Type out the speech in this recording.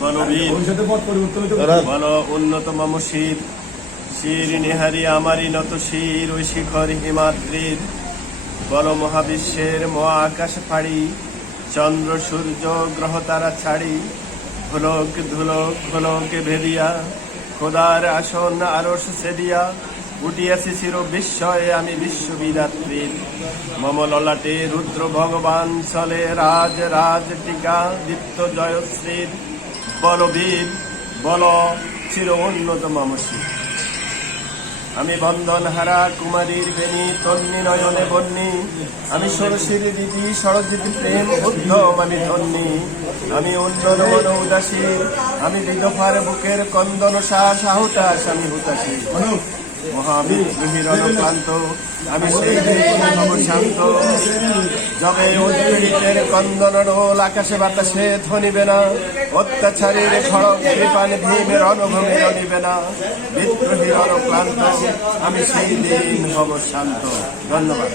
বলবীর বল উন্নত মম শির শির নিহারি আমারই নত শির ওই শিখর হিমাদ্রির বল মহাবিশ্বের মহাকাশ ফাড়ি চন্দ্র সূর্য গ্রহ তারা ছাড়ি ধুলক ধুলক ধুলকে ভেদিয়া খোদার আসন আরশ সেদিয়া উঠিয়াছি চির বিস্ময়ে আমি বিশ্ববিদাত্রীর মম ললাটে রুদ্র ভগবান চলে রাজ রাজ টিকা দীপ্ত জয়শ্রীর বলবীর বল চির উন্নত মম শির আমি বন্ধন হারা কুমারীর বেণী তন্নি নয়নে বন্যী আমি ষোড়শীর দিদি সরস্বতী প্রেম উদ্ধম আমি ধন্যী আমি উন্নন মন উদাসী আমি বিধফার বুকের কন্দন শ্বাস আহুতাস আমি হুতাসী মহাবিদ্রোহীর ক্লান্ত আমি সেই নব শান্ত যবে উদ্পীড়িতের কন্দন রোল আকাশে বাতাসে ধ্বনিবে না অত্যাচারীর খড়গ কৃপান ভীমের অনুভবে রণিবে না বিদ্রোহীর ক্লান্ত আমি সেই দিন হব শান্ত। ধন্যবাদ।